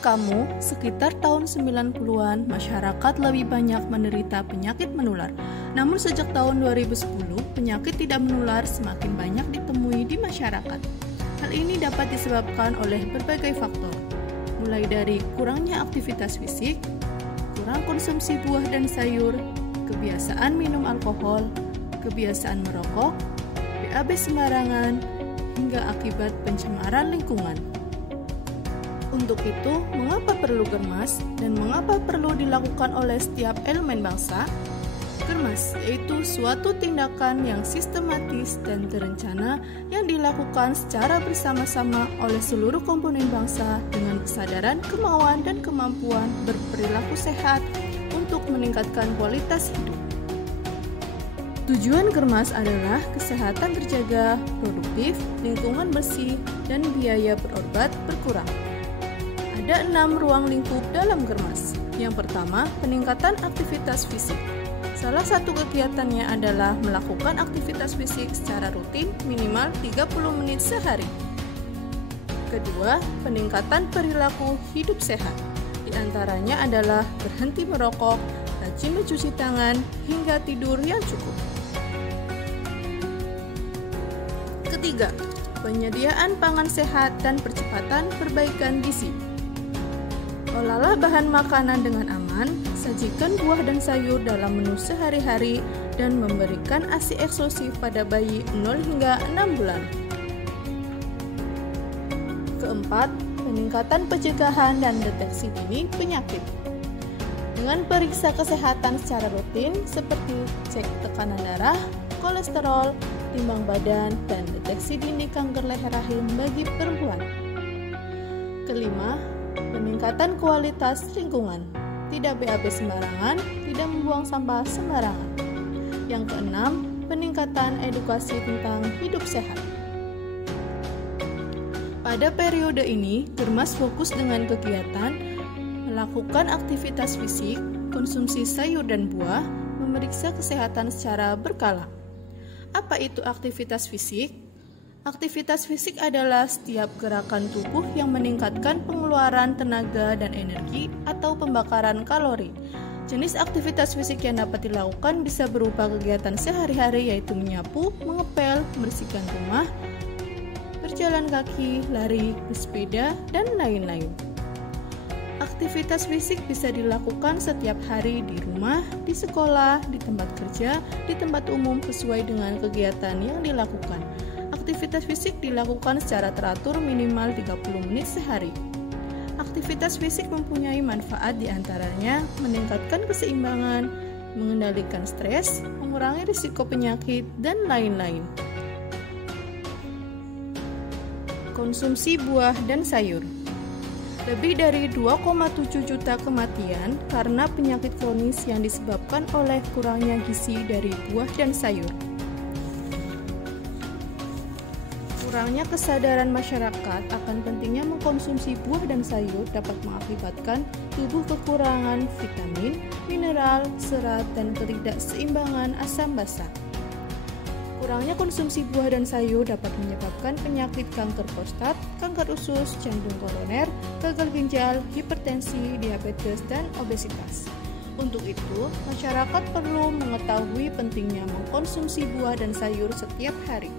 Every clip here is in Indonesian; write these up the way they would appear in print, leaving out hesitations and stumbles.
kamu, sekitar tahun 90-an, masyarakat lebih banyak menderita penyakit menular. Namun sejak tahun 2010, penyakit tidak menular semakin banyak ditemui di masyarakat. Hal ini dapat disebabkan oleh berbagai faktor, mulai dari kurangnya aktivitas fisik, kurang konsumsi buah dan sayur, kebiasaan minum alkohol, kebiasaan merokok, BAB sembarangan, hingga akibat pencemaran lingkungan. Untuk itu, mengapa perlu Germas dan mengapa perlu dilakukan oleh setiap elemen bangsa? Germas yaitu suatu tindakan yang sistematis dan terencana yang dilakukan secara bersama-sama oleh seluruh komponen bangsa dengan kesadaran, kemauan, dan kemampuan berperilaku sehat untuk meningkatkan kualitas hidup. Tujuan Germas adalah kesehatan terjaga, produktif, lingkungan bersih, dan biaya berobat berkurang. Ada 6 ruang lingkup dalam Germas. Yang pertama, peningkatan aktivitas fisik. Salah satu kegiatannya adalah melakukan aktivitas fisik secara rutin minimal 30 menit sehari. Kedua, peningkatan perilaku hidup sehat. Di antaranya adalah berhenti merokok, rajin mencuci tangan, hingga tidur yang cukup. Ketiga, penyediaan pangan sehat dan percepatan perbaikan gizi. Olahlah bahan makanan dengan aman, sajikan buah dan sayur dalam menu sehari-hari, dan memberikan ASI eksklusif pada bayi 0 hingga 6 bulan. Keempat, peningkatan pencegahan dan deteksi dini penyakit. Dengan periksa kesehatan secara rutin seperti cek tekanan darah, kolesterol, timbang badan, dan deteksi dini kanker leher rahim bagi perempuan. Kelima, peningkatan kualitas lingkungan. Tidak BAB sembarangan, tidak membuang sampah sembarangan. Yang keenam, peningkatan edukasi tentang hidup sehat. Pada periode ini, Germas fokus dengan kegiatan melakukan aktivitas fisik, konsumsi sayur dan buah, memeriksa kesehatan secara berkala. Apa itu aktivitas fisik? Aktivitas fisik adalah setiap gerakan tubuh yang meningkatkan pengeluaran tenaga dan energi atau pembakaran kalori. Jenis aktivitas fisik yang dapat dilakukan bisa berupa kegiatan sehari-hari yaitu menyapu, mengepel, membersihkan rumah, berjalan kaki, lari, bersepeda, dan lain-lain. Aktivitas fisik bisa dilakukan setiap hari di rumah, di sekolah, di tempat kerja, di tempat umum sesuai dengan kegiatan yang dilakukan. Aktivitas fisik dilakukan secara teratur minimal 30 menit sehari. Aktivitas fisik mempunyai manfaat diantaranya meningkatkan keseimbangan, mengendalikan stres, mengurangi risiko penyakit, dan lain-lain. Konsumsi buah dan sayur. Lebih dari 2,7 juta kematian karena penyakit kronis yang disebabkan oleh kurangnya gizi dari buah dan sayur. Kurangnya kesadaran masyarakat akan pentingnya mengkonsumsi buah dan sayur dapat mengakibatkan tubuh kekurangan vitamin, mineral, serat, dan ketidakseimbangan asam basa. Kurangnya konsumsi buah dan sayur dapat menyebabkan penyakit kanker prostat, kanker usus, jantung koroner, gagal ginjal, hipertensi, diabetes, dan obesitas. Untuk itu, masyarakat perlu mengetahui pentingnya mengkonsumsi buah dan sayur setiap hari.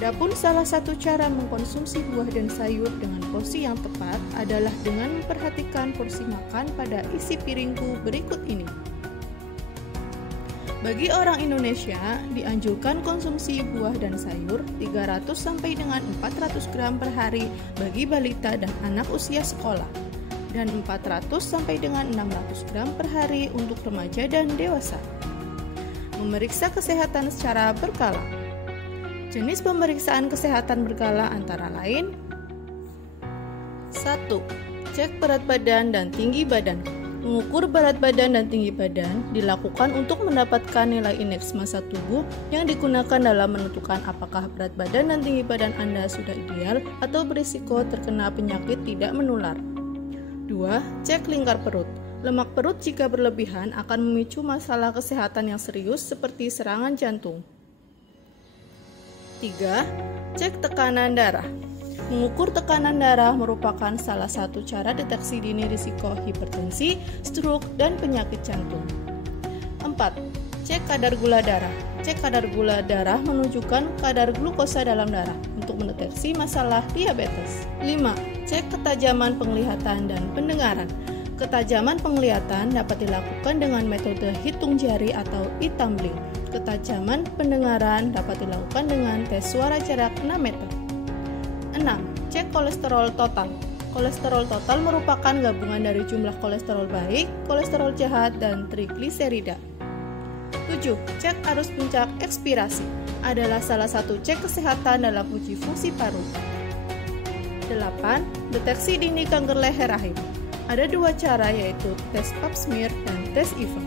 Adapun salah satu cara mengkonsumsi buah dan sayur dengan porsi yang tepat adalah dengan memperhatikan porsi makan pada isi piringku berikut ini. Bagi orang Indonesia, dianjurkan konsumsi buah dan sayur 300 sampai dengan 400 gram per hari bagi balita dan anak usia sekolah, dan 400 sampai dengan 600 gram per hari untuk remaja dan dewasa. Memeriksa kesehatan secara berkala. Jenis pemeriksaan kesehatan berkala antara lain: 1. Cek berat badan dan tinggi badan. Mengukur berat badan dan tinggi badan dilakukan untuk mendapatkan nilai indeks massa tubuh yang digunakan dalam menentukan apakah berat badan dan tinggi badan Anda sudah ideal atau berisiko terkena penyakit tidak menular. 2. Cek lingkar perut. Lemak perut jika berlebihan akan memicu masalah kesehatan yang serius seperti serangan jantung. 3. Cek tekanan darah. Mengukur tekanan darah merupakan salah satu cara deteksi dini risiko hipertensi, stroke, dan penyakit jantung. 4. Cek kadar gula darah. Cek kadar gula darah menunjukkan kadar glukosa dalam darah untuk mendeteksi masalah diabetes. 5. Cek ketajaman penglihatan dan pendengaran. Ketajaman penglihatan dapat dilakukan dengan metode hitung jari atau eye tumbling. Ketajaman pendengaran dapat dilakukan dengan tes suara jarak 6 meter. 6. Cek kolesterol total. Kolesterol total merupakan gabungan dari jumlah kolesterol baik, kolesterol jahat, dan trigliserida. 7. Cek arus puncak ekspirasi. Adalah salah satu cek kesehatan dalam uji fungsi paru. 8. Deteksi dini kanker leher rahim. Ada dua cara, yaitu tes pap smear dan tes EVA.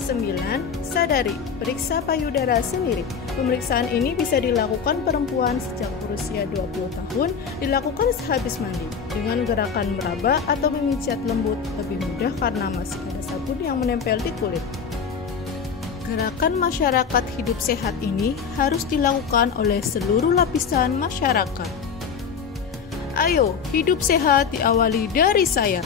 9. Sadari, periksa payudara sendiri. Pemeriksaan ini bisa dilakukan perempuan sejak berusia 20 tahun, dilakukan sehabis mandi. Dengan gerakan meraba atau memijat lembut lebih mudah karena masih ada sabun yang menempel di kulit. Gerakan masyarakat hidup sehat ini harus dilakukan oleh seluruh lapisan masyarakat. Ayo, hidup sehat diawali dari saya.